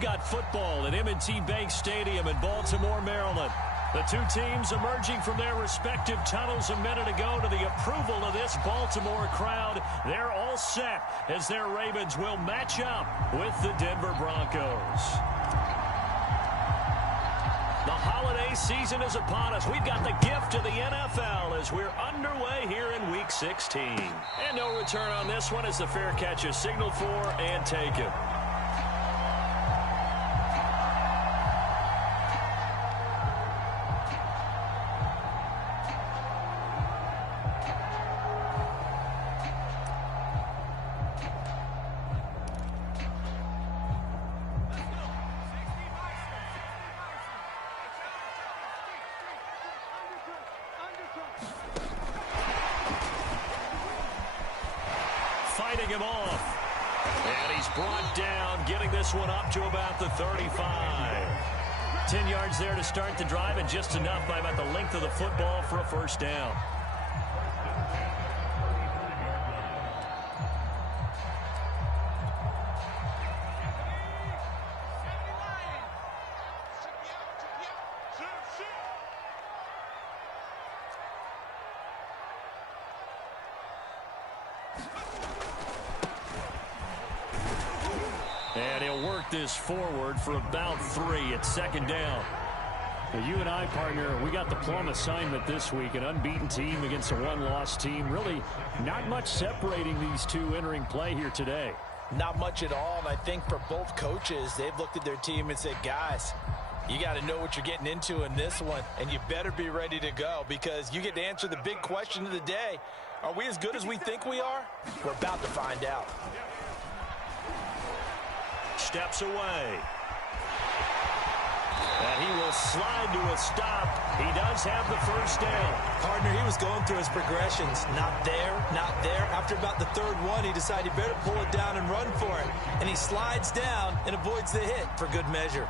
we've got football at M&T Bank Stadium in Baltimore, Maryland. The two teams emerging from their respective tunnels a minute ago to the approval of this Baltimore crowd. They're all set as their Ravens will match up with the Denver Broncos. The holiday season is upon us. We've got the gift of the NFL as we're underway here in Week 16. And no return on this one as the fair catch is signaled for and taken. Fighting him off. And he's brought down, getting this one up to about the 35. 10 yards there to start the drive, and just enough by about the length of the football for a first down. And he'll work this forward for about 3 at second down. Well, you and I, partner, we got the plum assignment this week. An unbeaten team against a one-loss team. Really not much separating these two entering play here today. Not much at all, and I think for both coaches, they've looked at their team and said, guys, you got to know what you're getting into in this one, and you better be ready to go because you get to answer the big question of the day. Are we as good as we think we are? We're about to find out. Steps away. And he will slide to a stop. He does have the first down. Partner, he was going through his progressions. Not there, not there. After about the third one, he decided he better pull it down and run for it. And he slides down and avoids the hit for good measure.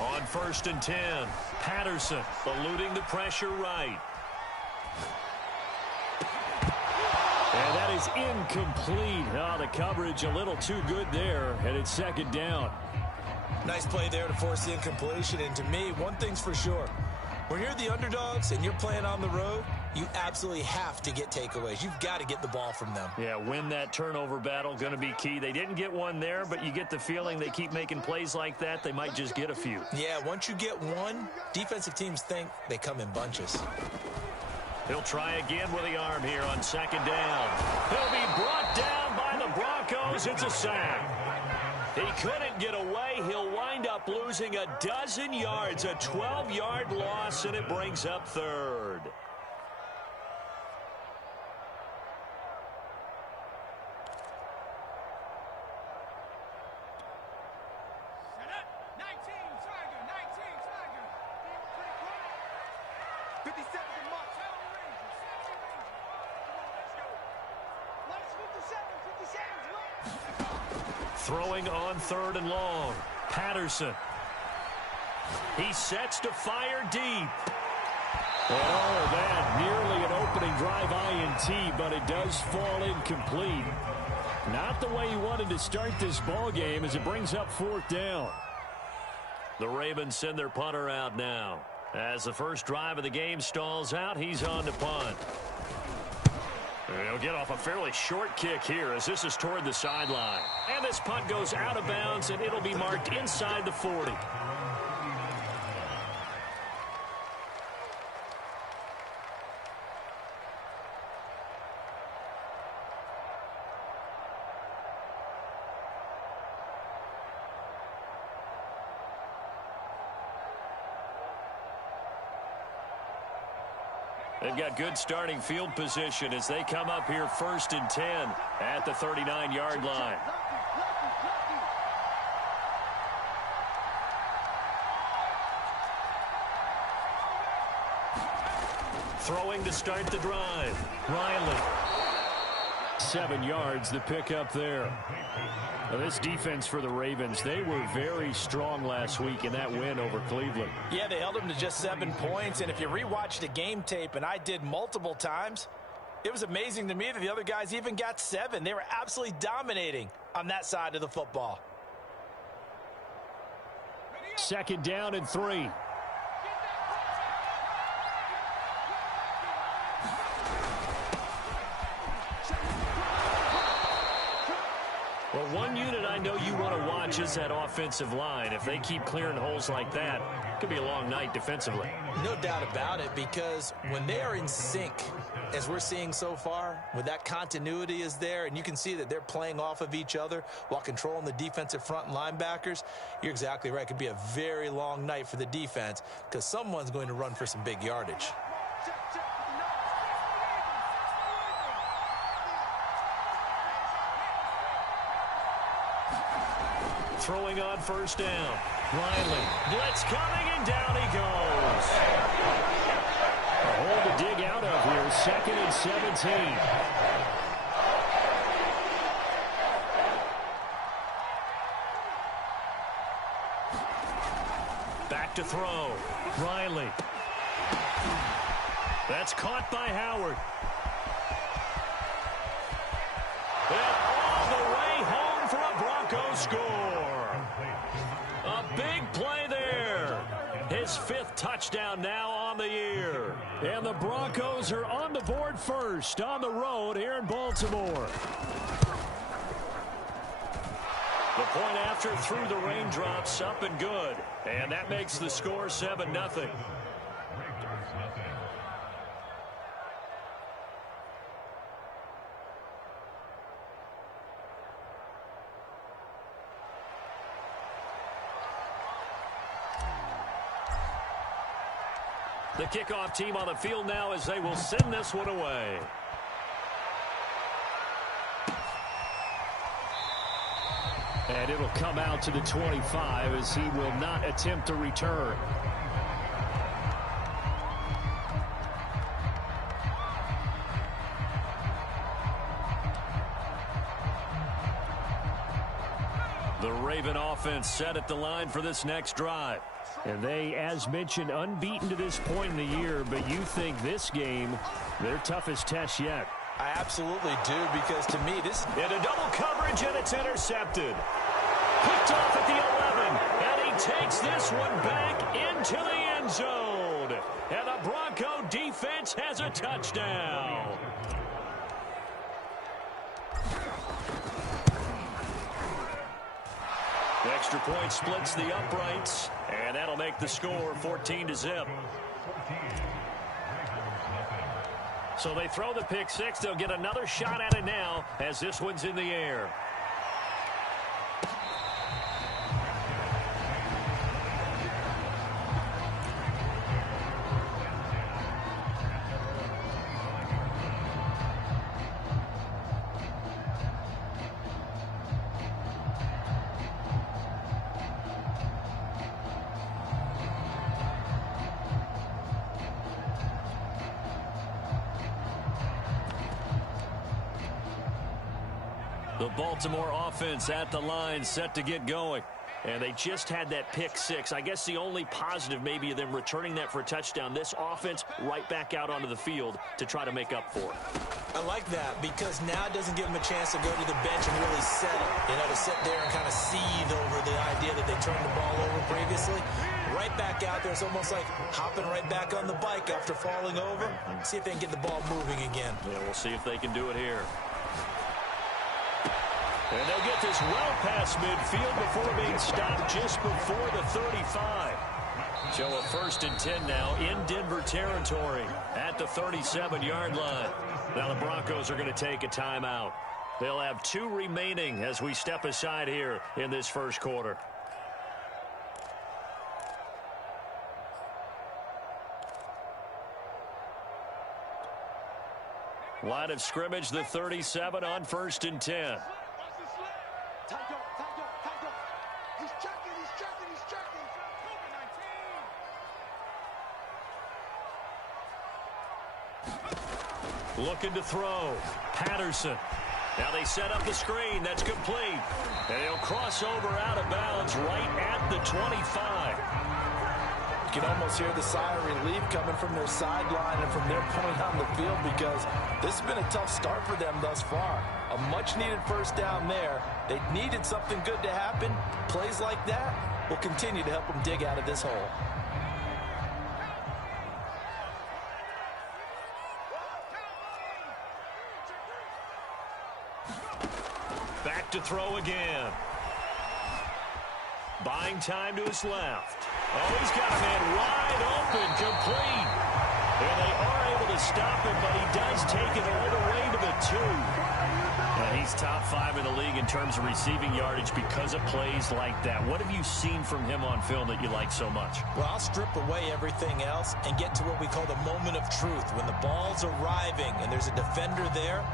On 1st and 10, Patterson eluding the pressure right. And that is incomplete. Oh, the coverage a little too good there, and it's second down. Nice play there to force the incompletion. And to me, one thing's for sure. When you're the underdogs and you're playing on the road, you absolutely have to get takeaways. You've got to get the ball from them. Yeah, win that turnover battle, going to be key. They didn't get one there, but you get the feeling they keep making plays like that, they might just get a few. Yeah, once you get one, defensive teams think they come in bunches. He'll try again with the arm here on second down. He'll be brought down by the Broncos. It's a sack. He couldn't get away. He'll wind up losing a dozen yards, a 12-yard loss, and it brings up third. Throwing on 3rd and long. Patterson. He sets to fire deep. Oh, that nearly an opening drive INT, but it does fall incomplete. Not the way he wanted to start this ball game as it brings up 4th down. The Ravens send their punter out now. As the first drive of the game stalls out, he's on to punt. He'll get off a fairly short kick here as this is toward the sideline. And this punt goes out of bounds, and it'll be marked inside the 40. They've got good starting field position as they come up here 1st and 10 at the 39-yard line. Throwing to start the drive. Riley. 7 yards to pick up there. Now, this defense for the Ravens, they were very strong last week in that win over Cleveland. Yeah, they held them to just 7 points, and if you rewatch the game tape, and I did multiple times, it was amazing to me that the other guys even got 7. They were absolutely dominating on that side of the football. 2nd down and 3. Well, one unit I know you want to watch is that offensive line. If they keep clearing holes like that, it could be a long night defensively. No doubt about it, because when they are in sync, as we're seeing so far, when that continuity is there, and you can see that they're playing off of each other while controlling the defensive front and linebackers, you're exactly right. It could be a very long night for the defense because someone's going to run for some big yardage. Throwing on 1st down. Riley. Blitz coming, and down he goes. A hole to dig out of here. 2nd and 17. Back to throw. Riley. That's caught by Howard. And all the way home for a Broncos score. A big play there. His 5th touchdown now on the year. And the Broncos are on the board first on the road here in Baltimore. The point after through the raindrops, up and good. And that makes the score 7-0. The kickoff team on the field now as they will send this one away. And it'll come out to the 25 as he will not attempt to return. The Raven offense set at the line for this next drive. And they, as mentioned, unbeaten to this point in the year, but you think this game, their toughest test yet. I absolutely do, because to me, this... Into double coverage, and it's intercepted. Picked off at the 11, and he takes this one back into the end zone. And the Bronco defense has a touchdown. The extra point splits the uprights, and that'll make the score 14-0. So they throw the pick 6. They'll get another shot at it now as this one's in the air. The Baltimore offense at the line, set to get going. And they just had that pick 6. I guess the only positive maybe of them returning that for a touchdown. This offense right back out onto the field to try to make up for it. I like that, because now it doesn't give them a chance to go to the bench and really settle. You know, to sit there and kind of seethe over the idea that they turned the ball over previously. Right back out there. It's almost like hopping right back on the bike after falling over. See if they can get the ball moving again. Yeah, we'll see if they can do it here. And they'll get this well past midfield before being stopped just before the 35. So a 1st and 10 now in Denver territory at the 37-yard line. Now the Broncos are going to take a timeout. They'll have 2 remaining as we step aside here in this first quarter. Line of scrimmage, the 37 on 1st and 10. Looking to throw. Patterson. Now they set up the screen. That's complete. And he'll cross over out of bounds right at the 25. You can almost hear the sigh of relief coming from their sideline and from their point on the field, because this has been a tough start for them thus far. A much-needed first down there. They needed something good to happen. Plays like that will continue to help them dig out of this hole. Back to throw again. Buying time to his left. Oh, he's got a man wide open, complete. And they are able to stop him, but he does take it all the way to the 2. And he's top 5 in the league in terms of receiving yardage because of plays like that. What have you seen from him on film that you like so much? Well, I'll strip away everything else and get to what we call the moment of truth. When the ball's arriving and there's a defender there,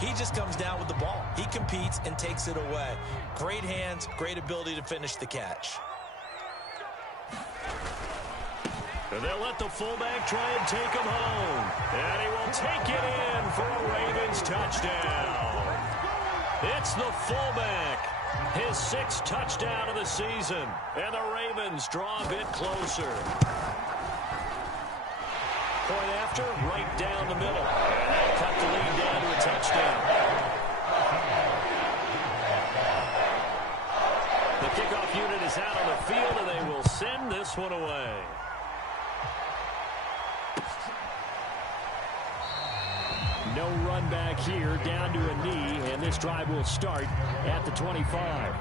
he just comes down with the ball. He competes and takes it away. Great hands, great ability to finish the catch. And they'll let the fullback try and take him home. And he will take it in for a Ravens touchdown. It's the fullback. His 6th touchdown of the season. And the Ravens draw a bit closer. Point after, right down the middle. And they'll cut the lead down to a touchdown. The kickoff unit is out on the field, and they will send this one away. No run back here, down to a knee, and this drive will start at the 25.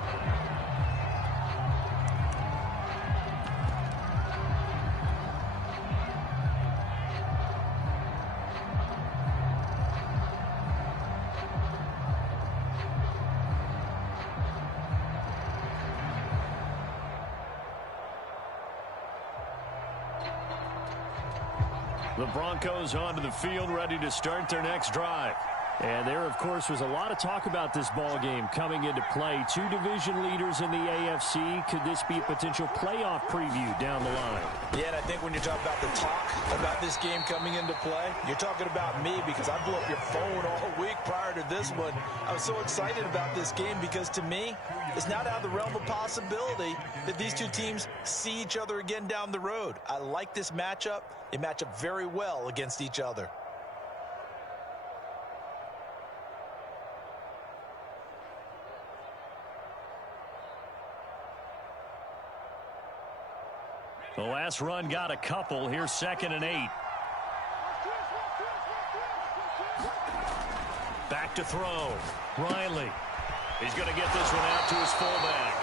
The Broncos onto the field, ready to start their next drive. And there, of course, was a lot of talk about this ball game coming into play. 2 division leaders in the AFC. Could this be a potential playoff preview down the line? Yeah, and I think when you're talking about the talk about this game coming into play, you're talking about me, because I blew up your phone all week prior to this one. I was so excited about this game because, to me, it's not out of the realm of possibility that these two teams see each other again down the road. I like this matchup. They match up very well against each other. The last run got a couple. Here's 2nd and 8. Back to throw. Riley. He's going to get this one out to his fullback.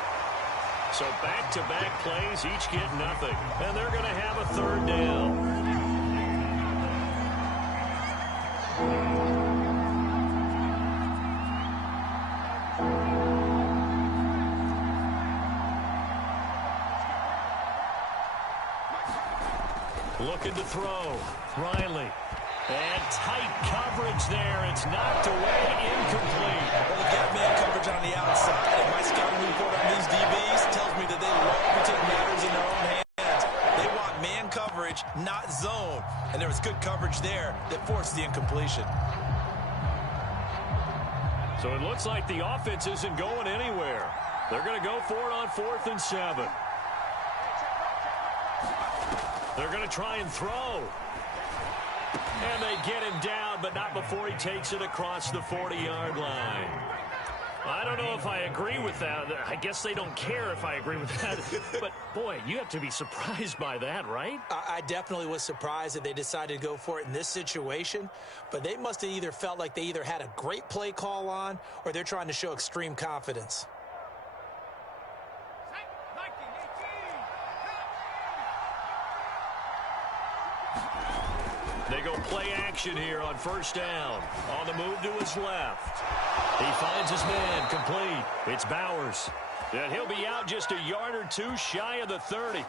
So back-to-back plays, each get nothing. And they're going to have a 3rd down. Looking to throw. Riley. And tight coverage there. It's knocked away, incomplete. Well, they've got man coverage on the outside, and my scouting report on these DBs tells me that they love to take matters in their own hands. They want man coverage, not zone. And there was good coverage there that forced the incompletion. So it looks like the offense isn't going anywhere. They're going to go for it on 4th and 7. They're going to try and throw. And they get him down, but not before he takes it across the 40-yard line. I don't know if I agree with that. I guess they don't care if I agree with that. But, boy, you have to be surprised by that, right? I definitely was surprised that they decided to go for it in this situation. But they must have either felt like they either had a great play call on, or they're trying to show extreme confidence. They go play action here on 1st down. On the move to his left. He finds his man complete. It's Bowers. And he'll be out just a yard or 2 shy of the 30.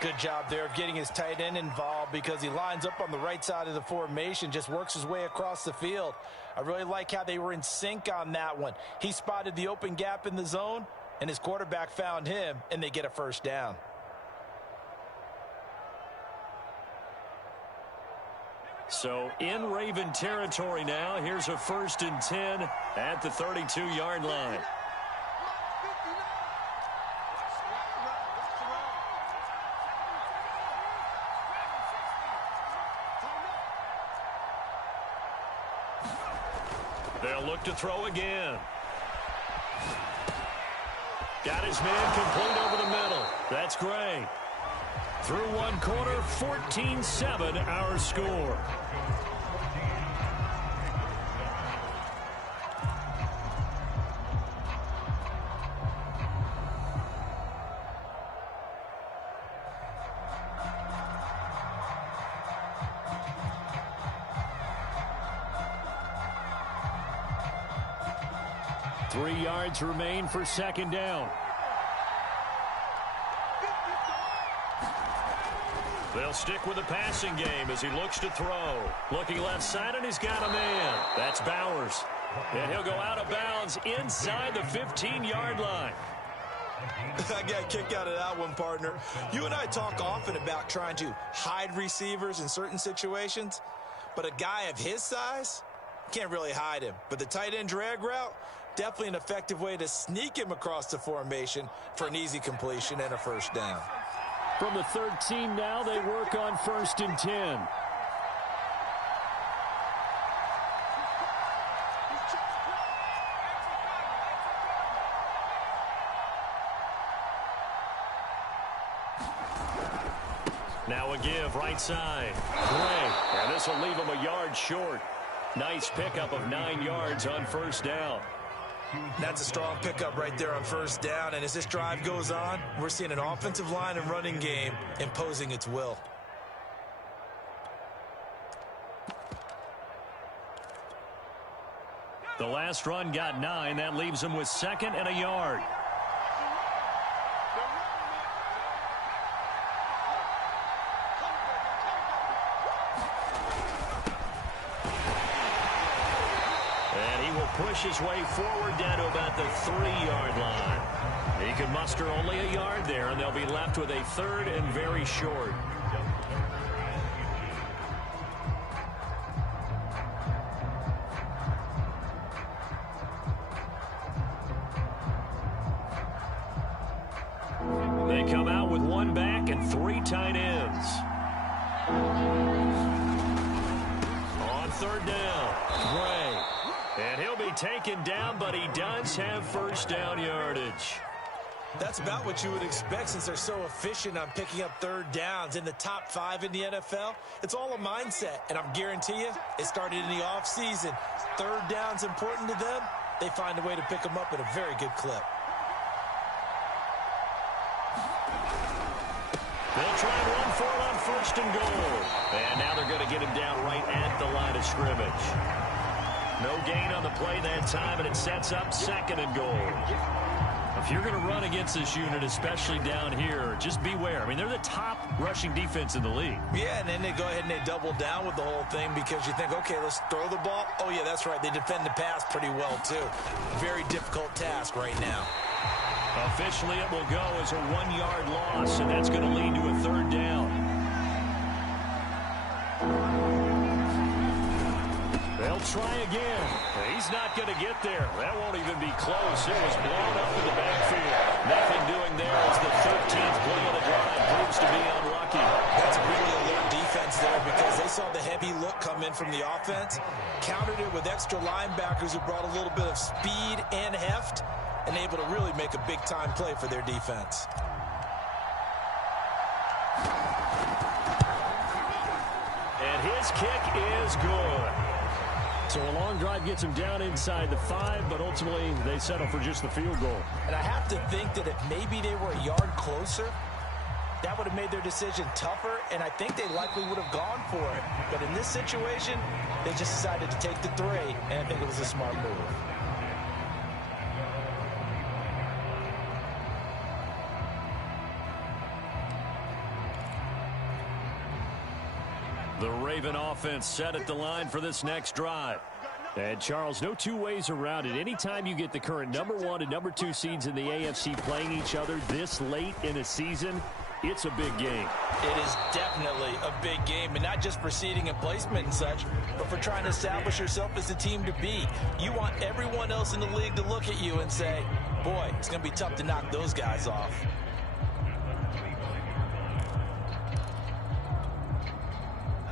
Good job there of getting his tight end involved, because he lines up on the right side of the formation, just works his way across the field. I really like how they were in sync on that one. He spotted the open gap in the zone, and his quarterback found him, and they get a 1st down. So in Raven territory now. Here's a 1st and 10 at the 32-yard line. They'll look to throw again. Got his man complete over the middle. That's great. Through one quarter, 14-7 our score. Three yards remain for 2nd down. They'll stick with the passing game as he looks to throw. Looking left side, and he's got a man. That's Bowers. And he'll go out of bounds inside the 15-yard line. I got a kick out of that one, partner. You and I talk often about trying to hide receivers in certain situations, but a guy of his size can't really hide him. But the tight end drag route, definitely an effective way to sneak him across the formation for an easy completion and a 1st down. From the 13 now, they work on 1st and 10. Now a give right side. Gray. And this will leave him a yard short. Nice pickup of 9 yards on 1st down. That's a strong pickup right there on 1st down. And as this drive goes on, we're seeing an offensive line and running game imposing its will. The last run got 9. That leaves him with 2nd and a yard. Push his way forward down to about the 3-yard line. He can muster only a yard there, and they'll be left with a 3rd and very short. They come out with 1 back and 3 tight ends. On 3rd down, Gray. And he'll be taken down, but he does have 1st down yardage. That's about what you would expect since they're so efficient on picking up 3rd downs in the top 5 in the NFL. It's all a mindset, and I'm guarantee you it started in the offseason. 3rd down's important to them. They find a way to pick them up at a very good clip. They'll try and run for it on 1st and goal. And now they're going to get him down right at the line of scrimmage. No gain on the play that time, and it sets up 2nd and goal. If you're going to run against this unit, especially down here, just beware. I mean, they're the top rushing defense in the league. Yeah, and then they go ahead and they double down with the whole thing because you think, okay, let's throw the ball. Oh, yeah, that's right. They defend the pass pretty well, too. Very difficult task right now. Officially, it will go as a 1-yard loss, and that's going to lead to a 3rd down. They'll try again. He's not going to get there. That won't even be close. It was blown up in the backfield. Nothing doing there as the 13th play of the drive proves to be unlucky. That's a really alert defense there because they saw the heavy look come in from the offense, countered it with extra linebackers who brought a little bit of speed and heft, and able to really make a big-time play for their defense. And his kick is good. So a long drive gets them down inside the 5, but ultimately they settle for just the field goal. And I have to think that if maybe they were a yard closer, that would have made their decision tougher, and I think they likely would have gone for it. But in this situation, they just decided to take the 3, and I think it was a smart move. The Raven offense set at the line for this next drive. And, Charles, no 2 ways around it. Anytime you get the current number 1 and number 2 seeds in the AFC playing each other this late in a season, it's a big game. It is definitely a big game, and not just for seeding and placement and such, but for trying to establish yourself as the team to beat. You want everyone else in the league to look at you and say, boy, it's going to be tough to knock those guys off.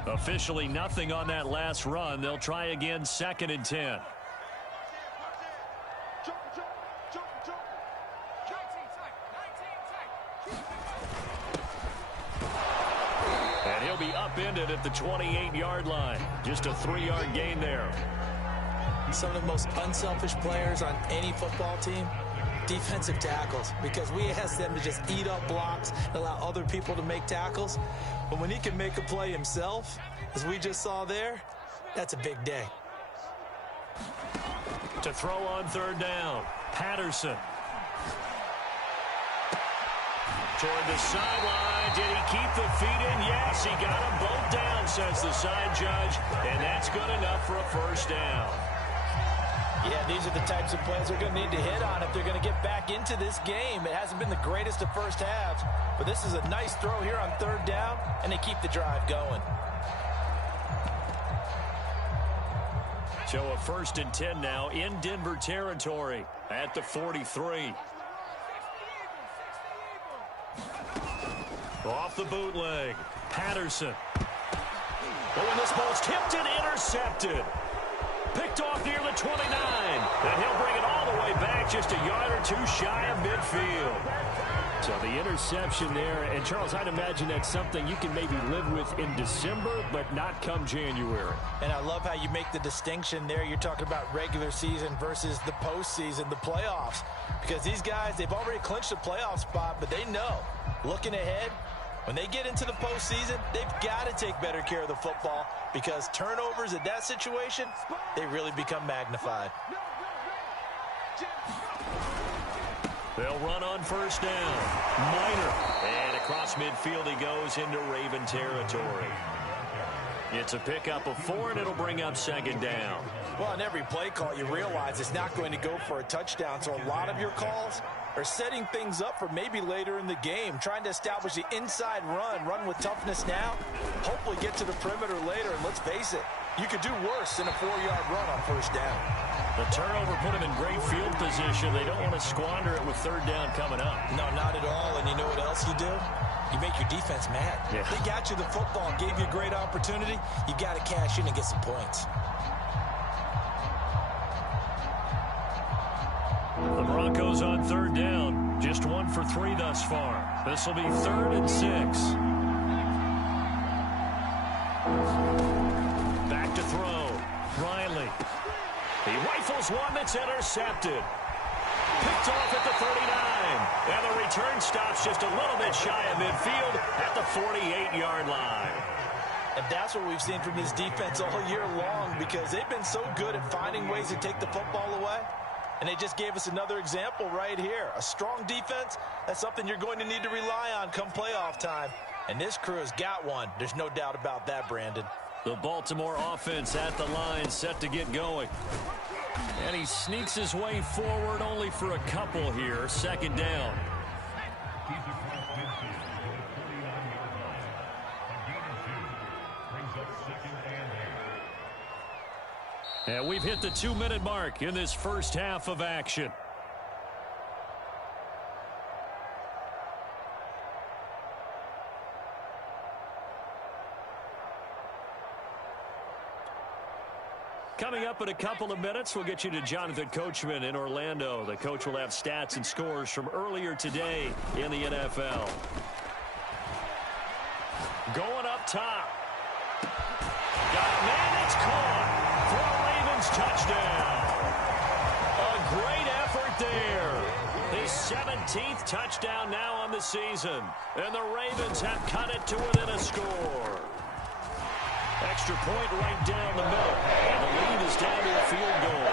Officially nothing on that last run. They'll try again, 2nd and 10. And he'll be upended at the 28-yard line. Just a 3-yard gain there. Some of the most unselfish players on any football team, defensive tackles, because we ask them to just eat up blocks and allow other people to make tackles. But when he can make a play himself, as we just saw there, that's a big day. To throw on 3rd down, Patterson. Toward the sideline. Did he keep the feet in? Yes, he got them both down, says the side judge. And that's good enough for a 1st down. Yeah, these are the types of plays they're going to need to hit on if they're going to get back into this game. It hasn't been the greatest of first halves, but this is a nice throw here on 3rd down, and they keep the drive going. So a 1st and 10 now in Denver territory at the 43. Off the bootleg, Patterson. Oh, and this ball's tipped and intercepted. Picked off near the 29. And he'll bring it all the way back just a yard or 2 shy of midfield. So the interception there, and Charles, I'd imagine that's something you can maybe live with in December, but not come January. And I love how you make the distinction there. You're talking about regular season versus the postseason, the playoffs. Because these guys, they've already clinched a playoff spot, but they know, looking ahead, when they get into the postseason, they've got to take better care of the football because turnovers in that situation, they really become magnified. They'll run on 1st down. Minor. And across midfield he goes into Raven territory. It's a pickup of 4, and it'll bring up 2nd down. Well, on every play call, you realize it's not going to go for a touchdown, so a lot of your calls are setting things up for maybe later in the game, trying to establish the inside run with toughness now, hopefully get to the perimeter later, and let's face it, you could do worse than a 4-yard run on 1st down. The turnover put them in great field position. They don't want to squander it with 3rd down coming up. No, not at all, and you know what else you do? You make your defense mad. Yeah. They got you the football, gave you a great opportunity. You got to cash in and get some points. The Broncos on 3rd down. Just 1 for 3 thus far. This will be 3rd and 6. Back to throw. Riley. He rifles one that's intercepted. Picked off at the 39. And the return stops just a little bit shy of midfield at the 48-yard line. And that's what we've seen from this defense all year long because they've been so good at finding ways to take the football away. And they just gave us another example right here. A strong defense, that's something you're going to need to rely on come playoff time. And this crew has got one. There's no doubt about that, Brandon. The Baltimore offense at the line, set to get going. And he sneaks his way forward only for a couple here. 2nd down. And we've hit the 2-minute mark in this first half of action. Coming up in a couple of minutes, we'll get you to Jonathan Coachman in Orlando. The coach will have stats and scores from earlier today in the NFL. Going up top. Got a man, it's caught for a Ravens touchdown. A great effort there. His 17th touchdown now on the season. And the Ravens have cut it to within a score. Extra point right down the middle. And the lead is down to a field goal.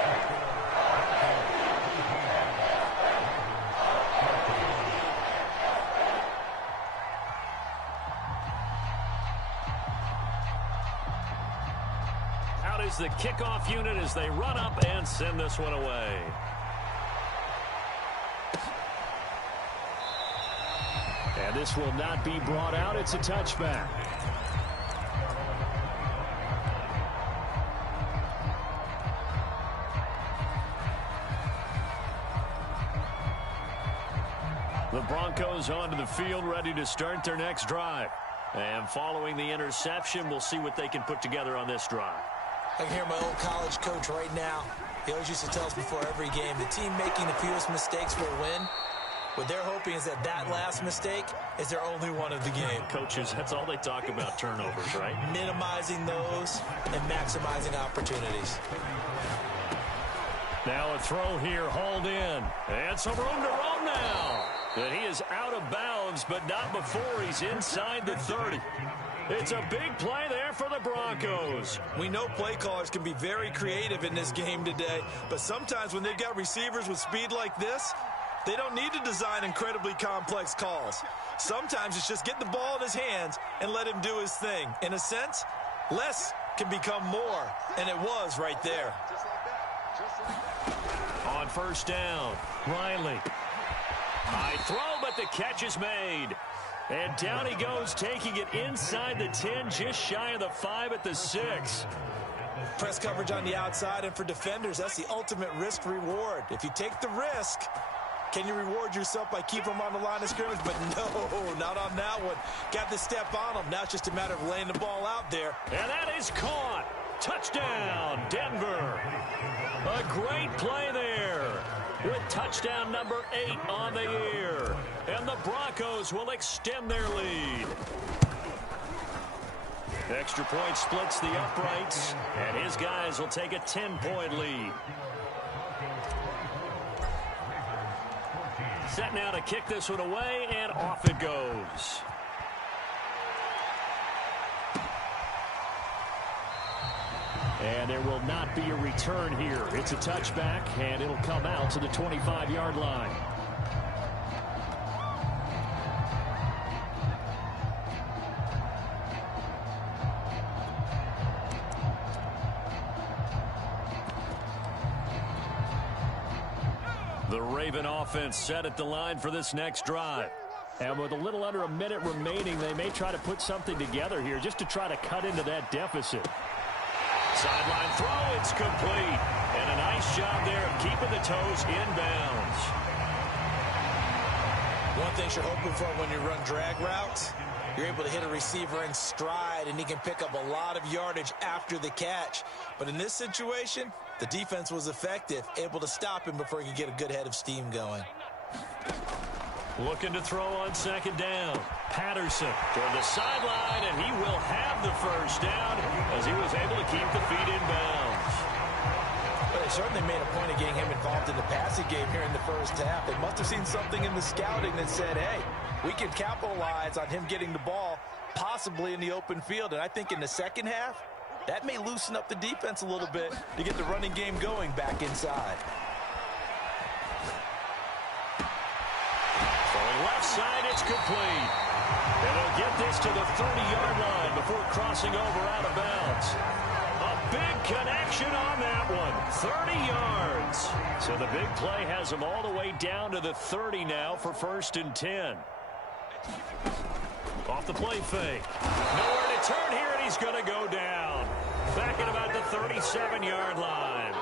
Out is the kickoff unit as they run up and send this one away. And And this will not be brought out. It's a touchback. The Broncos onto the field, ready to start their next drive. And following the interception, we'll see what they can put together on this drive. I can hear my old college coach right now. He always used to tell us before every game, the team making the fewest mistakes will win. What they're hoping is that last mistake is their only one of the game. Coaches, that's all they talk about, turnovers, right? Minimizing those and maximizing opportunities. Now a throw here, hauled in. And some room to roam now. And he is out of bounds, but not before he's inside the 30. It's a big play there for the Broncos. We know play callers can be very creative in this game today, but sometimes when they've got receivers with speed like this, they don't need to design incredibly complex calls. Sometimes it's just get the ball in his hands and let him do his thing. In a sense, less can become more, and it was right there. On first down, Riley. High throw, but the catch is made. And down he goes, taking it inside the 10, just shy of the 5 at the 6. Press coverage on the outside, and for defenders, that's the ultimate risk-reward. If you take the risk, can you reward yourself by keeping them on the line of scrimmage? But no, not on that one. Got the step on them. Now it's just a matter of laying the ball out there. And that is caught. Touchdown, Denver. A great play there with touchdown number 8 on the year. And the Broncos will extend their lead. Extra point splits the uprights, and his guys will take a 10-point lead. Set now to kick this one away, and off it goes. And there will not be a return here. It's a touchback, and it'll come out to the 25-yard line. The Raven offense set at the line for this next drive. And with a little under a minute remaining, they may try to put something together here just to try to cut into that deficit. Sideline throw, it's complete. And a nice job there of keeping the toes inbounds. One thing you're hoping for when you run drag routes, you're able to hit a receiver in stride, and he can pick up a lot of yardage after the catch. But in this situation, the defense was effective, able to stop him before he could get a good head of steam going. Looking to throw on second down. Patterson toward the sideline, and he will have the first down as he was able to keep the feet in bounds. Well, they certainly made a point of getting him involved in the passing game here in the first half. They must have seen something in the scouting that said, hey, we can capitalize on him getting the ball possibly in the open field. And I think in the second half, that may loosen up the defense a little bit to get the running game going back inside. Left side, it's complete. And they'll get this to the 30-yard line before crossing over out of bounds. A big connection on that one. 30 yards. So the big play has him all the way down to the 30 now for 1st and 10. Off the play fake. Nowhere to turn here, and he's going to go down. Back at about the 37-yard line.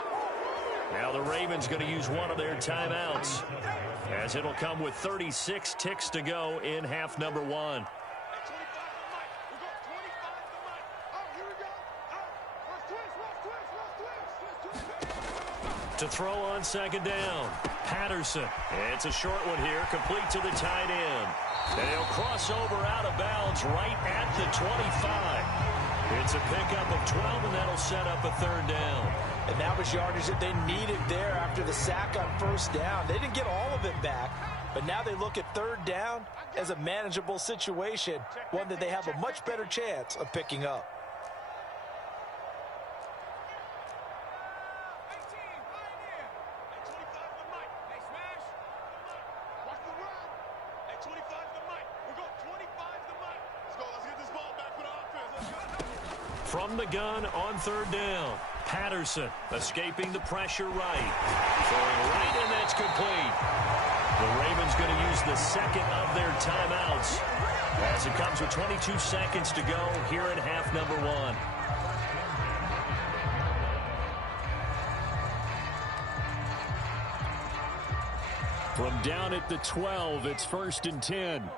Now the Ravens going to use one of their timeouts, as it'll come with 36 ticks to go in half number 1. To throw on second down, Patterson. It's a short one here, complete to the tight end. And he'll cross over out of bounds right at the 25. It's a pickup of 12, and that'll set up a third down. And that was yardage that they needed there after the sack on first down. They didn't get all of it back, but now they look at third down as a manageable situation, one that they have a much better chance of picking up. From the gun on third down, Patterson escaping the pressure right. Throwing right, and that's complete. The Ravens going to use the second of their timeouts as it comes with 22 seconds to go here in half number one. From down at the 12, it's 1st and 10.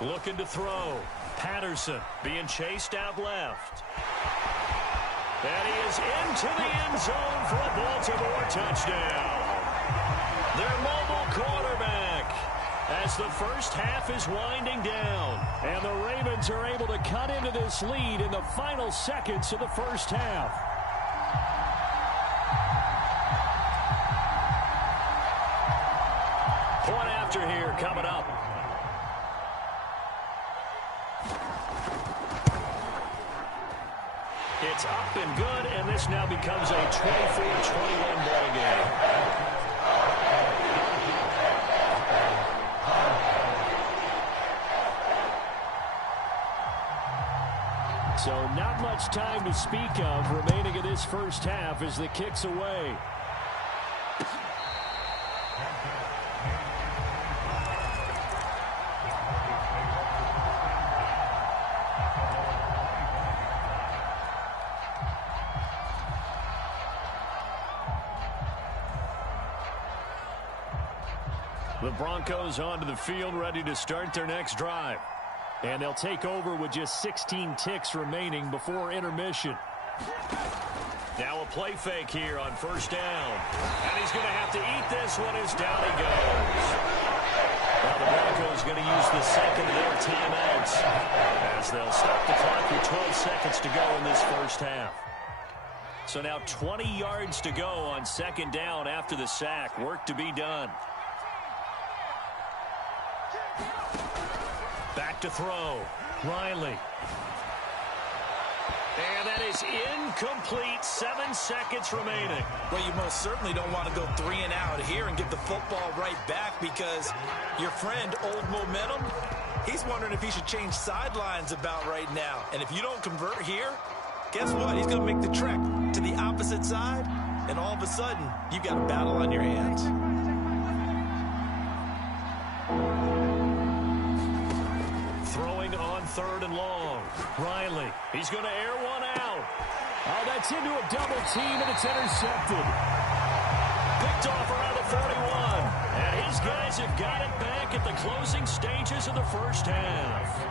Looking to throw. Patterson being chased out left. And he is into the end zone for a Baltimore touchdown. Their mobile quarterback as the first half is winding down. And the Ravens are able to cut into this lead in the final seconds of the first half. Point after here coming up. It's up and good, and this now becomes a 24-21 ball game. So not much time to speak of remaining in this first half as the kick's away. The Broncos onto the field, ready to start their next drive. And they'll take over with just 16 ticks remaining before intermission. Now a play fake here on first down. And he's going to have to eat this one as down he goes. Well, the Broncos going to use the second of their timeouts as they'll stop the clock with 12 seconds to go in this first half. So now 20 yards to go on second down after the sack. Work to be done. Back to throw. Riley. And that is incomplete. 7 seconds remaining. Well, you most certainly don't want to go 3 and out here and give the football right back because your friend, Old Momentum, he's wondering if he should change sidelines about right now. And if you don't convert here, guess what? He's going to make the trek to the opposite side, and all of a sudden, you've got a battle on your hands. Throwing on 3rd and long. Riley, he's going to air one out. Oh, that's into a double team, and it's intercepted. Picked off around the 41. And his guys have got it back at the closing stages of the first half.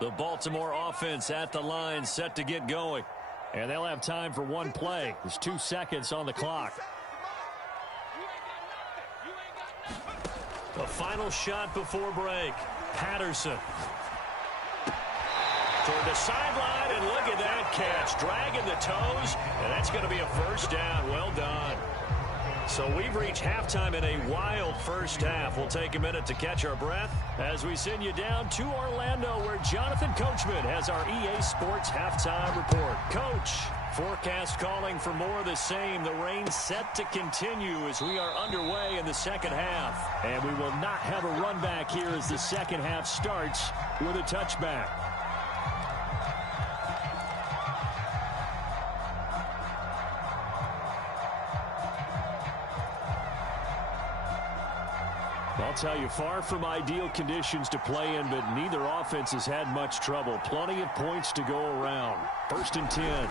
The Baltimore offense at the line, set to get going. And they'll have time for one play. There's 2 seconds on the clock. The final shot before break. Patterson. Toward the sideline, and look at that catch. Dragging the toes, and that's going to be a first down. Well done. So we've reached halftime in a wild first half. We'll take a minute to catch our breath as we send you down to Orlando, where Jonathan Coachman has our EA Sports halftime report. Coach, forecast calling for more of the same. The rain set to continue as we are underway in the second half. And we will not have a run back here as the second half starts with a touchback. I'll tell you, far from ideal conditions to play in, but neither offense has had much trouble. Plenty of points to go around. 1st and 10.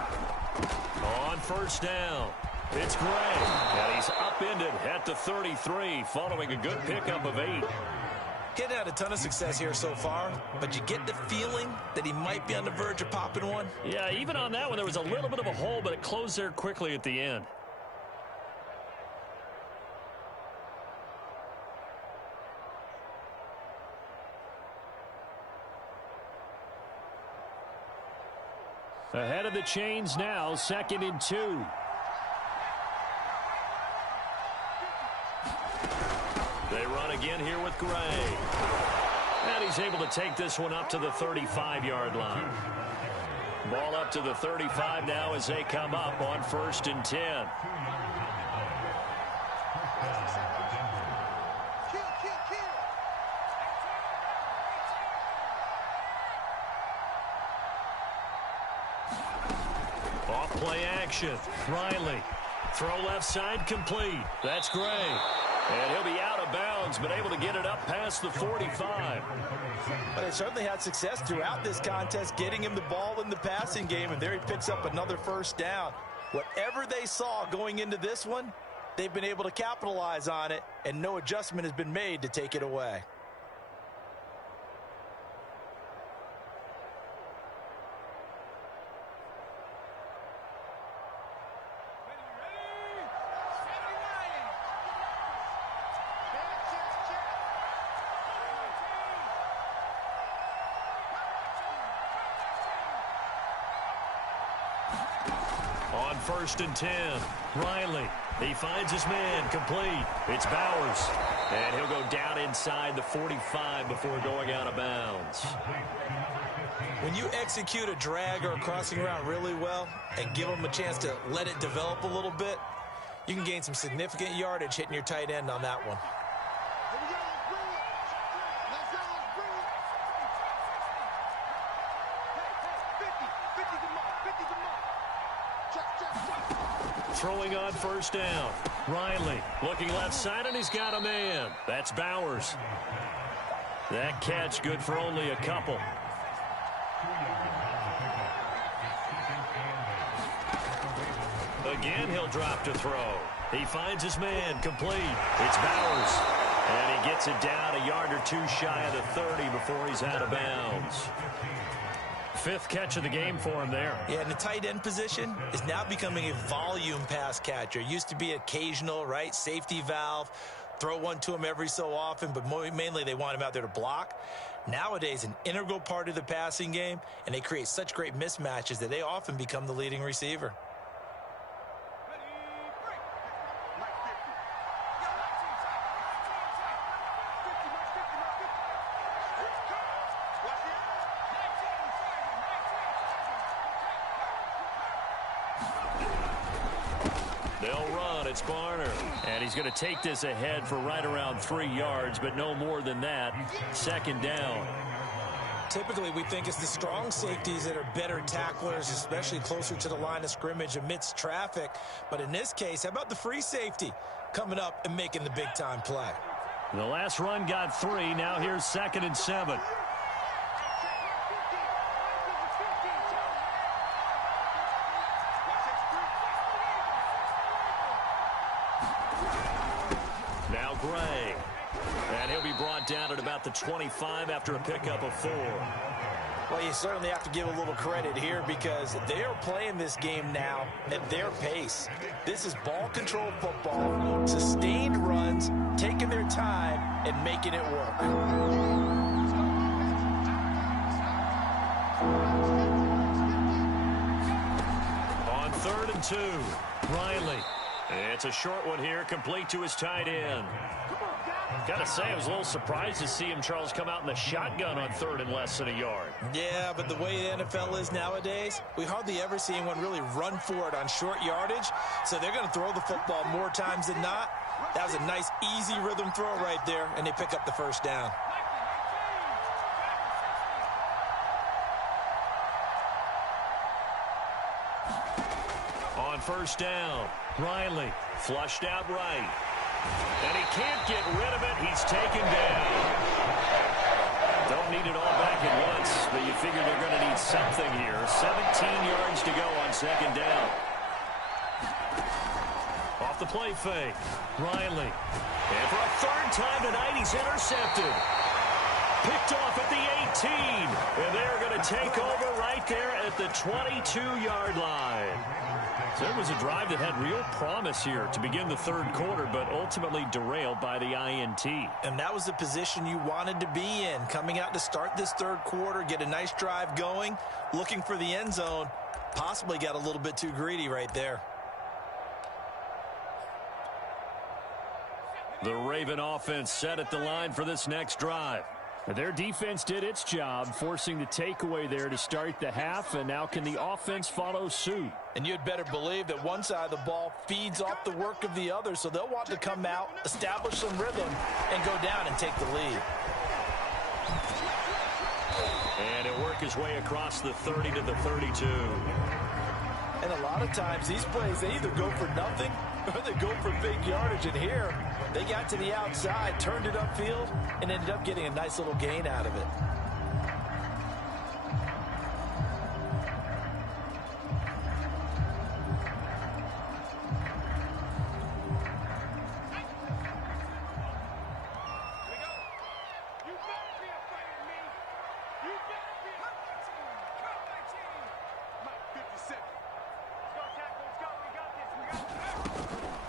On first down, it's Gray. And he's upended at the 33 following a good pickup of 8. He hadn't had a ton of success here so far, but you get the feeling that he might be on the verge of popping one. Yeah, even on that one, there was a little bit of a hole, but it closed there quickly at the end. Ahead of the chains now, 2nd and 2. They run again here with Gray. And he's able to take this one up to the 35-yard line. Ball up to the 35 now as they come up on 1st and 10. Off play action. Riley. Throw left side complete. That's Gray. And he'll be out of bounds, but able to get it up past the 45. But they certainly had success throughout this contest, getting him the ball in the passing game, and there he picks up another 1st down. Whatever they saw going into this one, they've been able to capitalize on it, and no adjustment has been made to take it away. On 1st and 10, Riley. He finds his man complete. It's Bowers. And he'll go down inside the 45 before going out of bounds. When you execute a drag or a crossing route really well and give them a chance to let it develop a little bit, you can gain some significant yardage hitting your tight end on that one. Throwing on 1st down. Riley looking left side, and he's got a man. That's Bowers. That catch good for only a couple. Again, he'll drop to throw. He finds his man complete. It's Bowers. And he gets it down a yard or two shy of the 30 before he's out of bounds. 5th catch of the game for him there. Yeah, and the tight end position is now becoming a volume pass catcher. Used to be occasional, right? Safety valve. Throw one to him every so often, but mainly they want him out there to block. Nowadays, an integral part of the passing game, and they create such great mismatches that they often become the leading receiver. They'll run. It's Barner. And he's going to take this ahead for right around 3 yards, but no more than that. 2nd down. Typically, we think it's the strong safeties that are better tacklers, especially closer to the line of scrimmage amidst traffic. But in this case, how about the free safety coming up and making the big-time play? The last run got 3. Now here's 2nd and 7. Now Gray. And he'll be brought down at about the 25 after a pickup of 4. Well, you certainly have to give a little credit here because they are playing this game now at their pace. This is ball control football, sustained runs, taking their time and making it work. On 3rd and 2, Riley. It's a short one here, complete to his tight end. Gotta say, I was a little surprised to see him, Charles, come out in the shotgun on 3rd and less than a yard. Yeah, but the way the NFL is nowadays, we hardly ever see anyone really run for it on short yardage. So they're going to throw the football more times than not. That was a nice, easy rhythm throw right there, and they pick up the 1st down. On 1st down, Riley flushed out right. And he can't get rid of it. He's taken down. Don't need it all back at once, but you figure they're going to need something here. 17 yards to go on 2nd down. Off the play fake, Riley. And for a 3rd time tonight, he's intercepted. Picked off at the 18. And they're going to take over right there at the 22-yard line. So it was a drive that had real promise here to begin the 3rd quarter, but ultimately derailed by the INT. And that was the position you wanted to be in, coming out to start this 3rd quarter, get a nice drive going, looking for the end zone, possibly got a little bit too greedy right there. The Raven offense set at the line for this next drive. Their defense did its job, forcing the takeaway there to start the half, and now can the offense follow suit? And you'd better believe that one side of the ball feeds off the work of the other, so they'll want to come out, establish some rhythm, and go down and take the lead. And he'll work his way across the 30 to the 32. And a lot of times these plays, they either go for nothing or they go for big yardage. And here, they got to the outside, turned it upfield, and ended up getting a nice little gain out of it.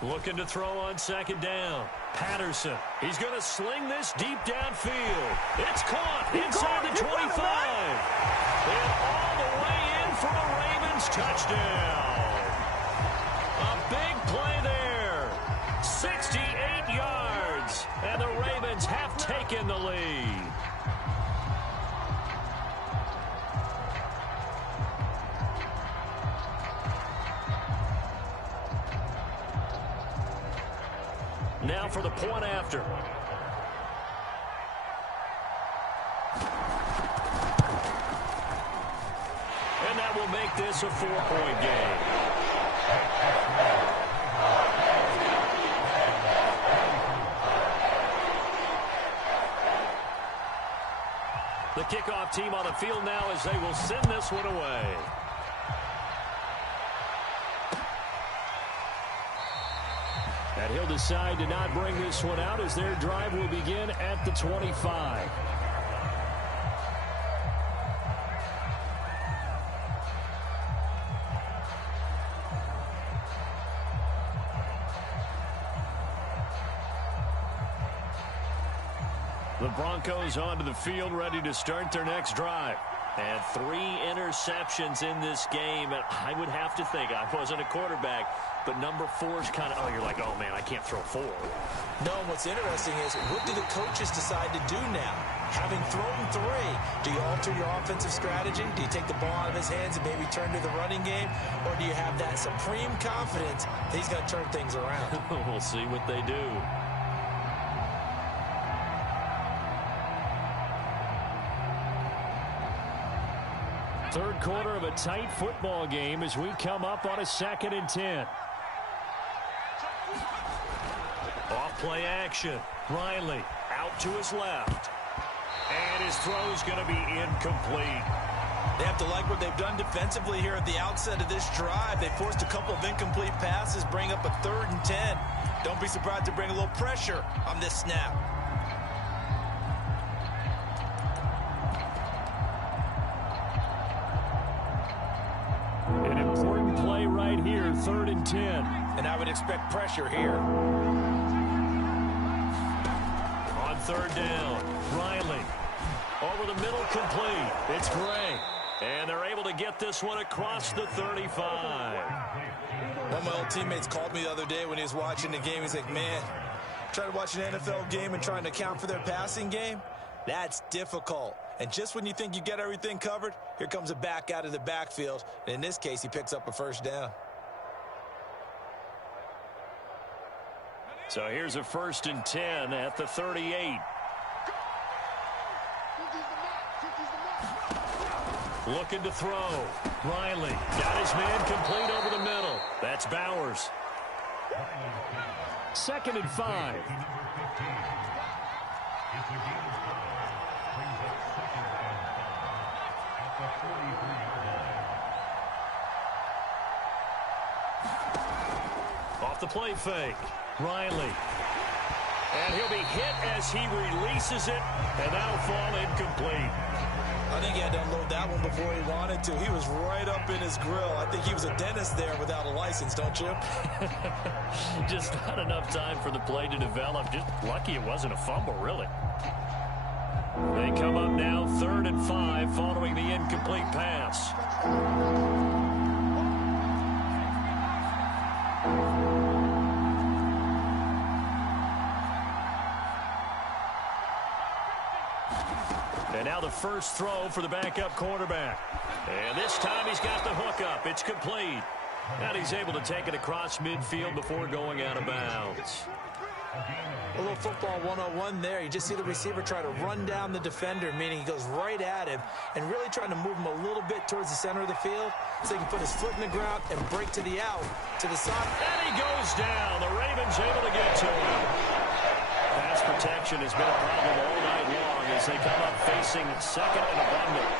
Looking to throw on second down. Patterson. He's going to sling this deep downfield. It's caught inside the 25. And all the way in for a Ravens touchdown. A big play there. 68 yards. And the Ravens have taken the lead. Now for the point after. And that will make this a 4-point game. The kickoff team on the field now as they will send this one away. And he'll decide to not bring this one out as their drive will begin at the 25. The Broncos onto the field ready to start their next drive. And 3 interceptions in this game. And I would have to think, I wasn't a quarterback, but number 4 is kind of, oh, you're like, oh, man, I can't throw 4. No, what's interesting is, what do the coaches decide to do now? Having thrown 3, do you alter your offensive strategy? Do you take the ball out of his hands and maybe turn to the running game? Or do you have that supreme confidence that he's going to turn things around? We'll see what they do. Third quarter of a tight football game as we come up on a 2nd and 10. Off play action. Riley out to his left. And his throw's going to be incomplete. They have to like what they've done defensively here at the outset of this drive. They forced a couple of incomplete passes, bring up a 3rd and 10. Don't be surprised to bring a little pressure on this snap. An important play right here, 3rd and 10. And I would expect pressure here. On 3rd down, Riley. Over the middle, complete. It's Gray. And they're able to get this one across the 35. One of my old teammates called me the other day when he was watching the game. He's like, man, trying to watch an NFL game and trying to account for their passing game? That's difficult. And just when you think you get everything covered, here comes a back out of the backfield. And in this case, he picks up a 1st down. So here's a 1st and 10 at the 38. Looking to throw. Riley got his man complete over the middle. That's Bowers. 2nd and 5. Off the play fake. Riley. And he'll be hit as he releases it, and that'll fall incomplete. I think he had to unload that one before he wanted to. He was right up in his grill. I think he was a dentist there without a license, don't you? Just not enough time for the play to develop. Just lucky it wasn't a fumble, really. They come up now 3rd and 5 following the incomplete pass. And now the first throw for the backup quarterback. And this time he's got the hook up. It's complete. And he's able to take it across midfield before going out of bounds. A little football 101 there. You just see the receiver try to run down the defender, meaning he goes right at him and really trying to move him a little bit towards the center of the field so he can put his foot in the ground and break to the out, to the side. And he goes down. The Ravens able to get to him. Pass protection has been a problem all night long as they come up facing second and abundant.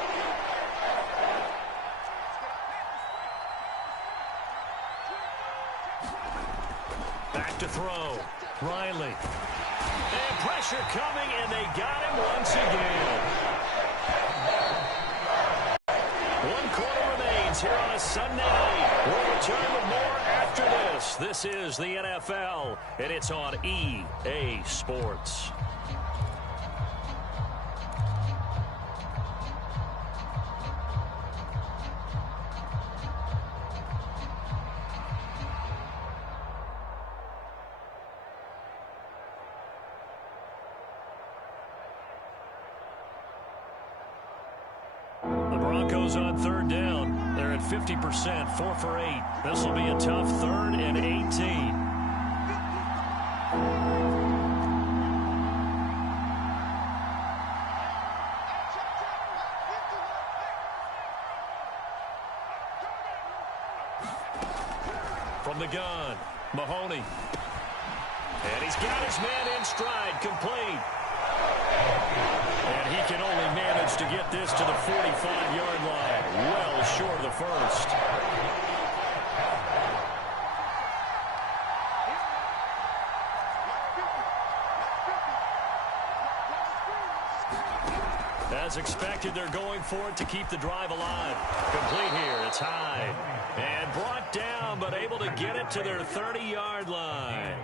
Back to throw. Riley. And pressure coming, and they got him once again. 1 quarter remains here on a Sunday night. We'll return with more after this. This is the NFL, and it's on EA Sports. Broncos on third down. They're at 50%, 4 for 8. This will be a tough 3rd and 18. From the gun, Mahoney. And he's got his man in stride, complete. And he can only manage to get this to the 45-yard line, well short of the first. As expected, they're going for it to keep the drive alive. Complete here, it's high. And brought down, but able to get it to their 30-yard line.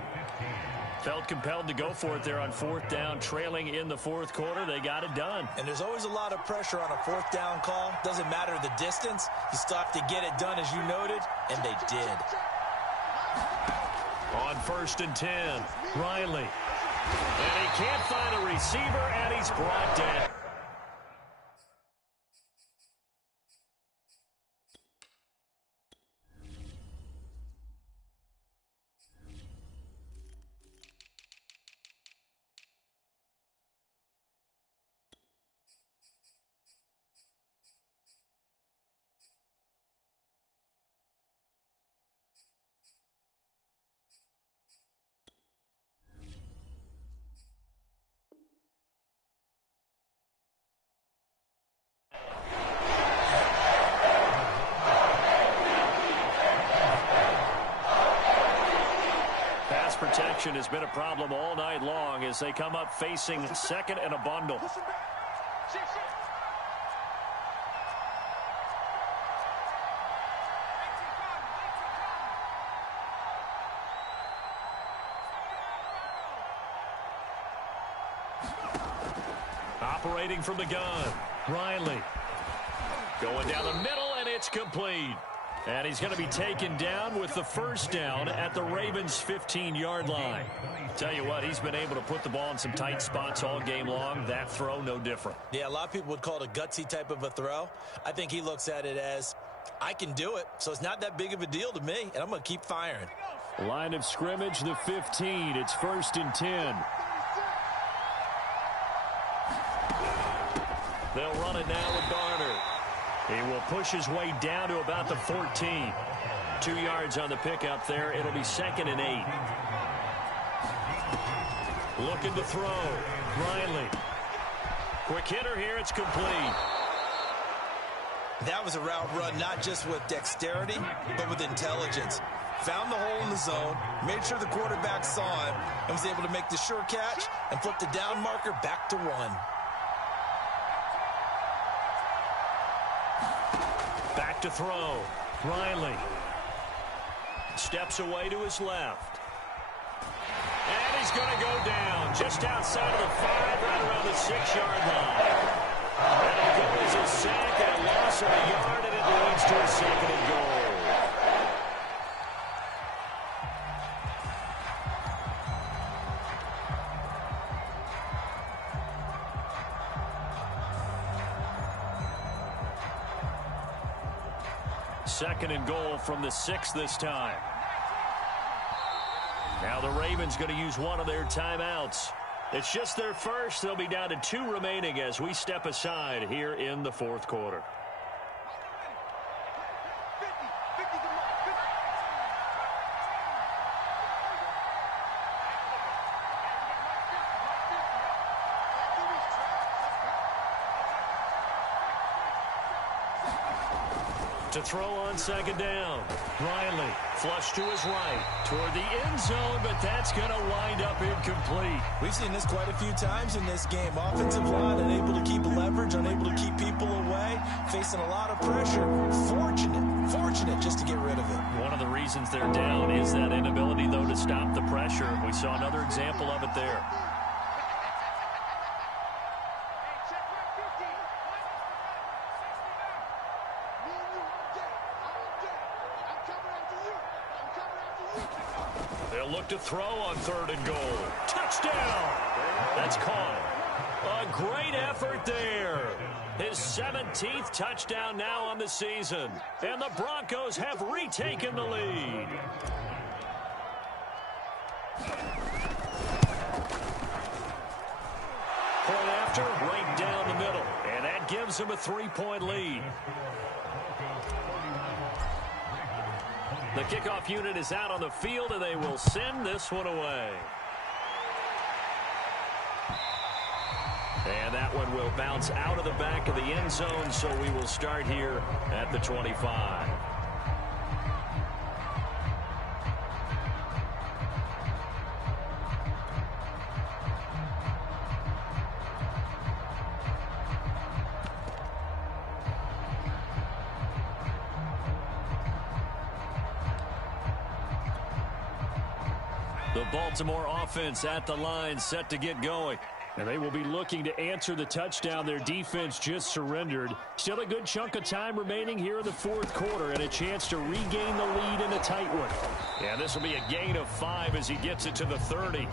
Felt compelled to go for it there on 4th down, trailing in the 4th quarter. They got it done. And there's always a lot of pressure on a 4th down call. Doesn't matter the distance. You still have to get it done, as you noted, and they did. On 1st and 10, Riley. And he can't find a receiver, and he's brought down. Protection has been a problem all night long as they come up facing 2nd and a bundle. Operating from the gun, Riley. Going down the middle, and it's complete. And he's going to be taken down with the first down at the Ravens' 15-yard line. Tell you what, he's been able to put the ball in some tight spots all game long. That throw, no different. Yeah, a lot of people would call it a gutsy type of a throw. I think he looks at it as, I can do it, so it's not that big of a deal to me, and I'm going to keep firing. Line of scrimmage, the 15. It's 1st and 10. They'll run it now with Garner. He will push his way down to about the 14. 2 yards on the pickup there. It'll be 2nd and 8. Looking to throw. Riley. Quick hitter here. It's complete. That was a route run not just with dexterity, but with intelligence. Found the hole in the zone, made sure the quarterback saw him, and was able to make the sure catch and flip the down marker back to 1. Back to throw. Riley. Steps away to his left. And he's going to go down just outside of the 5, right around the 6-yard line. And it'll go as a sack and a loss of a yard, and it leads to a 2nd and goal. second and goal from the 6 this time. Now the Ravens going to use one of their timeouts. It's just their first. They'll be down to 2 remaining as we step aside here in the fourth quarter. To throw on second down. Riley flush to his right toward the end zone, but that's going to wind up incomplete. We've seen this quite a few times in this game. Offensive line unable to keep leverage, unable to keep people away, facing a lot of pressure. Fortunate just to get rid of it. One of the reasons they're down is that inability, though, to stop the pressure. We saw another example of it there. They'll look to throw on 3rd and goal. Touchdown! That's caught. A great effort there. His 17th touchdown now on the season. And the Broncos have retaken the lead. Point after, right down the middle. And that gives him a 3-point lead. The kickoff unit is out on the field, and they will send this one away. And that one will bounce out of the back of the end zone, so we will start here at the 25. The Baltimore offense at the line, set to get going. And they will be looking to answer the touchdown their defense just surrendered. Still a good chunk of time remaining here in the fourth quarter and a chance to regain the lead in a tight one. Yeah, this will be a gain of 5 as he gets it to the 30.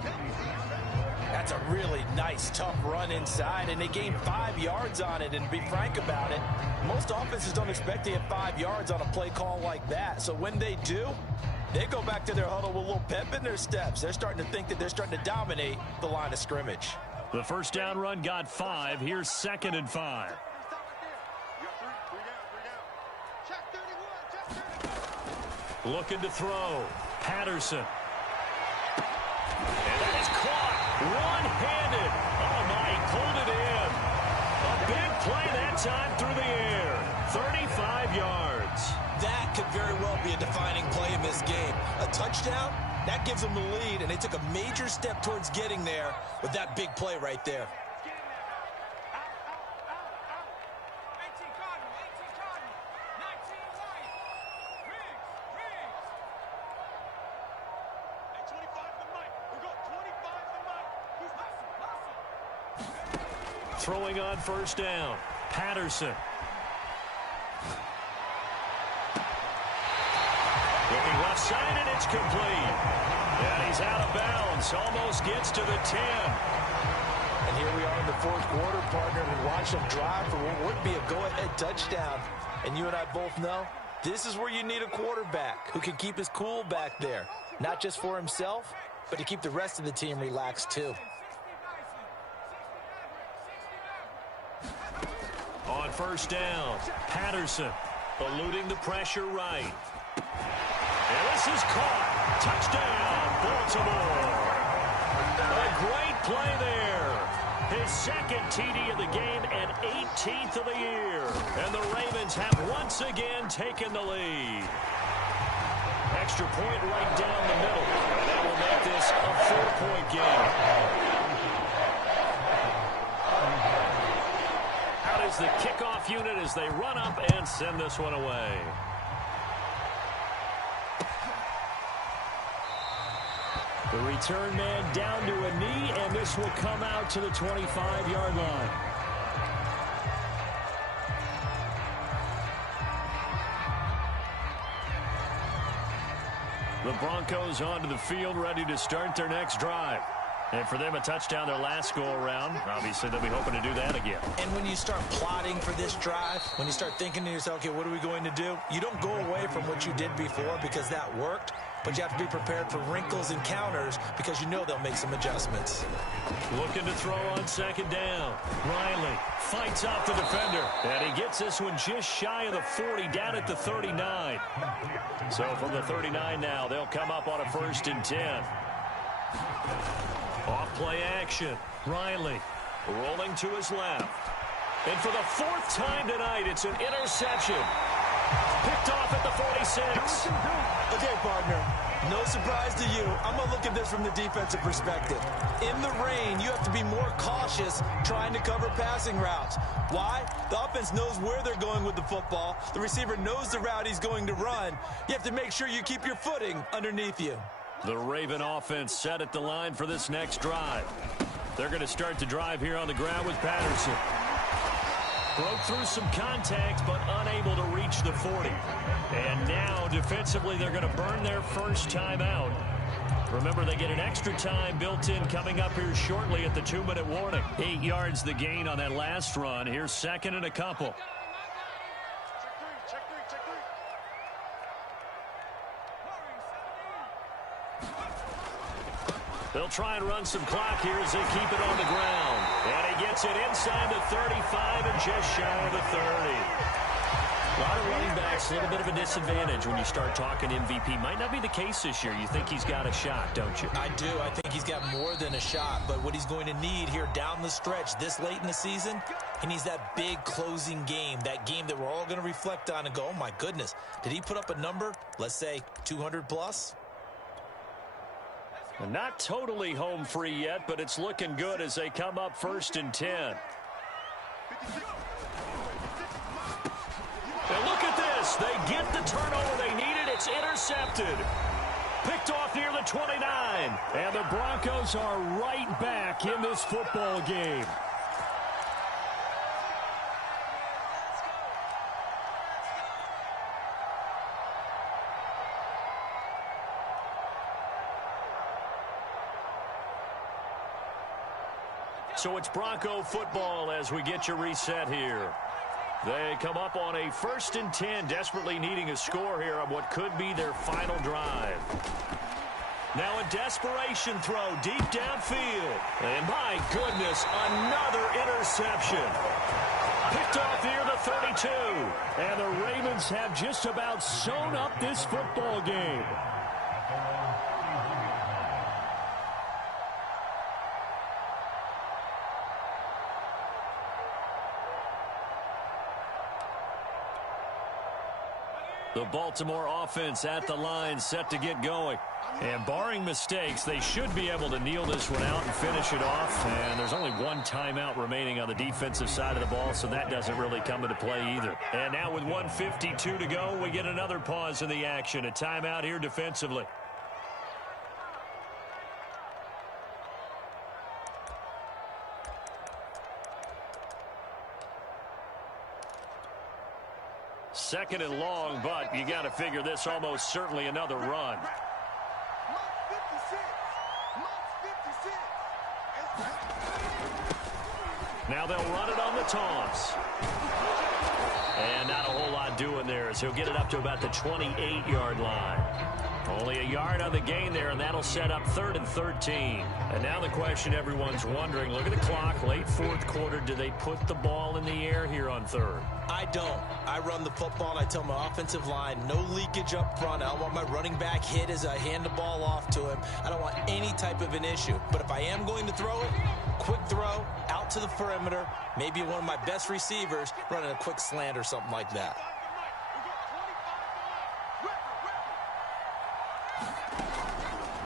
That's a really nice, tough run inside, and they gained 5 yards on it. And to be frank about it, most offenses don't expect to get 5 yards on a play call like that. So when they do, they go back to their huddle with a little pep in their steps. They're starting to think that they're starting to dominate the line of scrimmage. The first down run got 5. Here's 2nd and 5. Looking to throw. Patterson. And that is caught. One-handed. Oh, my, he pulled it in. A big play that time through the air. 35 yards. That could very well be a defining play in this game. A touchdown, that gives them the lead, and they took a major step towards getting there with that big play right there. Throwing on first down. Patterson. Looking left side, and it's complete. And he's out of bounds. Almost gets to the 10. And here we are in the fourth quarter, partner, and watch them drive for what would be a go-ahead touchdown. And you and I both know this is where you need a quarterback who can keep his cool back there. Not just for himself, but to keep the rest of the team relaxed too. On first down, Patterson eluding the pressure right. And this is caught. Touchdown, Baltimore. A great play there. His second TD of the game and 18th of the year. And the Ravens have once again taken the lead. Extra point right down the middle. And that will make this a 4-point game. Out is the kickoff unit as they run up and send this one away. The return man down to a knee, and this will come out to the 25-yard line. The Broncos onto the field, ready to start their next drive. And for them, a touchdown their last go-around. Obviously, they'll be hoping to do that again. And when you start plotting for this drive, when you start thinking to yourself, okay, what are we going to do? You don't go away from what you did before because that worked, but you have to be prepared for wrinkles and counters because you know they'll make some adjustments. Looking to throw on second down. Riley fights off the defender, and he gets this one just shy of the 40, down at the 39. So from the 39 now, they'll come up on a 1st and 10. Off play action. Riley rolling to his left. And for the 4th time tonight, it's an interception. Picked off at the 46. Okay, partner, no surprise to you. I'm going to look at this from the defensive perspective. In the rain, you have to be more cautious trying to cover passing routes. Why? The offense knows where they're going with the football. The receiver knows the route he's going to run. You have to make sure you keep your footing underneath you. The Raven offense set at the line for this next drive. They're going to start the drive here on the ground with Patterson. Broke through some contact, but unable to reach the 40. And now, defensively, they're going to burn their first time out. Remember, they get an extra time built in coming up here shortly at the 2-minute warning. 8 yards the gain on that last run. Here's 2nd and a couple. They'll try and run some clock here as they keep it on the ground. And he gets it inside the 35 and just shy of the 30. A lot of running backs, a little bit of a disadvantage when you start talking MVP. Might not be the case this year. You think he's got a shot, don't you? I do. I think he's got more than a shot. But what he's going to need here down the stretch this late in the season, he needs that big closing game, that game that we're all going to reflect on and go, oh, my goodness, did he put up a number, let's say 200 plus? Not totally home free yet, but it's looking good as they come up 1st and 10. And look at this. They get the turnover they needed. It's intercepted. Picked off near the 29. And the Broncos are right back in this football game. So it's Bronco football as we get you reset here. They come up on a 1st and 10, desperately needing a score here on what could be their final drive. Now a desperation throw deep downfield. And my goodness, another interception. Picked off near the 32. And the Ravens have just about sewn up this football game. The Baltimore offense at the line, set to get going. And barring mistakes, they should be able to kneel this one out and finish it off. And there's only one timeout remaining on the defensive side of the ball, so that doesn't really come into play either. And now with 1:52 to go, we get another pause in the action. A timeout here defensively. Second and long, but you got to figure this almost certainly another run. Now they'll run it on the toss. And not a whole lot doing there as he'll get it up to about the 28-yard line. Only a yard on the gain there, and that'll set up 3rd and 13. And now the question everyone's wondering, look at the clock, late 4th quarter, do they put the ball in the air here on 3rd? I don't. I run the football, and I tell my offensive line, no leakage up front. I don't want my running back hit as I hand the ball off to him. I don't want any type of an issue. But if I am going to throw it, quick throw, out to the perimeter, maybe one of my best receivers running a quick slant or something like that.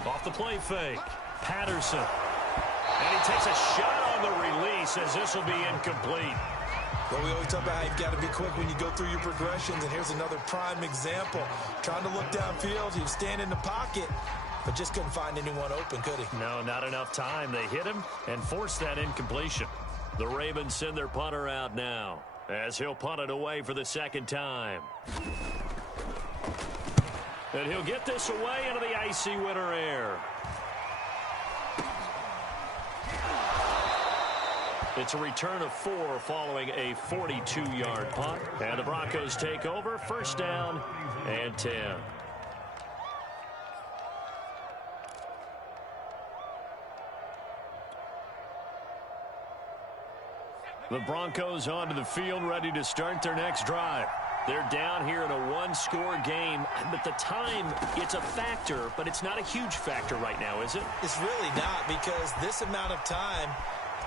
Off the play fake, Patterson. And he takes a shot on the release as this will be incomplete. Well, we always talk about how you've got to be quick when you go through your progressions, and here's another prime example. Trying to look downfield, he was standing in the pocket, but just couldn't find anyone open, could he? No, not enough time. They hit him and forced that incompletion. The Ravens send their punter out now as he'll punt it away for the 2nd time. And he'll get this away into the icy winter air. It's a return of 4 following a 42-yard punt. And the Broncos take over, first down and 10. The Broncos onto the field, ready to start their next drive. They're down here in a one-score game, but the time, it's a factor, but it's not a huge factor right now, is it? It's really not, because this amount of time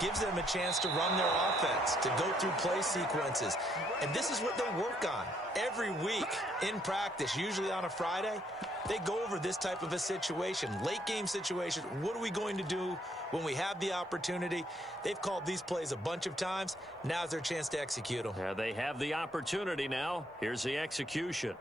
gives them a chance to run their offense, to go through play sequences. And this is what they work on every week in practice, usually on a Friday. They go over this type of a situation, late-game situation. What are we going to do when we have the opportunity? They've called these plays a bunch of times. Now's their chance to execute them. Yeah, they have the opportunity now. Here's the execution.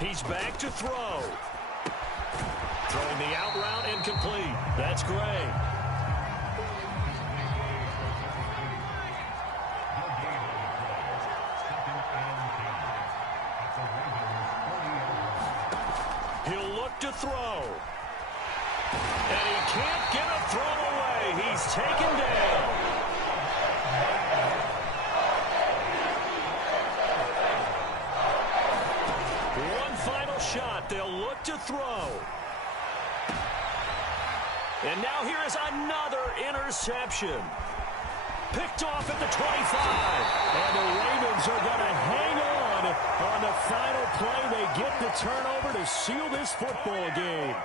He's back to throw. Throwing the out route incomplete. That's Gray. He'll look to throw. And he can't get a throw away. He's taken down. Shot. They'll look to throw. And now here is another interception. Picked off at the 25. And the Ravens are going to hang on the final play. They get the turnover to seal this football game.